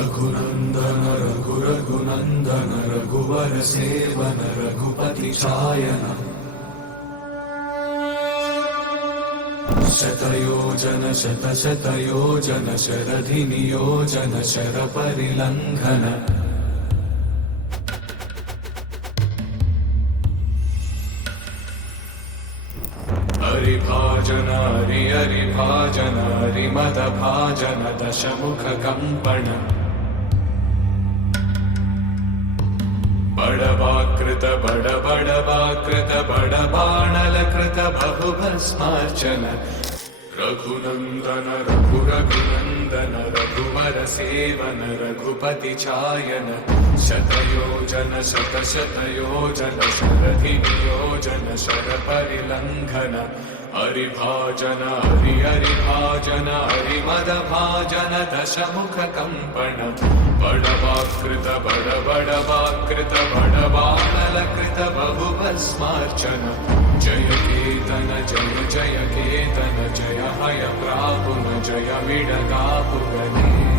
रघुनन्दन रघुरघुनन्दन रघुवर seven Raghupati चायन शतयोजन शतशतयोजन शरधिनियोजन शरपरिलङ्घन हरिभाजन Hari हरिभाजन हरिमदभाजन दशमुख कंपन बड़वाकृत बड़वाकृत बड़बाणलकृत बहुभस्मार्चन रघुनंदन रघुरघुनंदन रघुवर seven Raghupati चायन शतयोजन शतशतयोजन शरधिनियोजन शरपरिलङ्घन हरिभाजन Hari हरिभाजन हरिमदभाजन दशमुख कंपन बड़वाकृत बड़वाकृत बड़बाणलकृत बहुभस्मार्चन जय केतन जय जय केतन जय हय प्रापुन जय विडगापुगने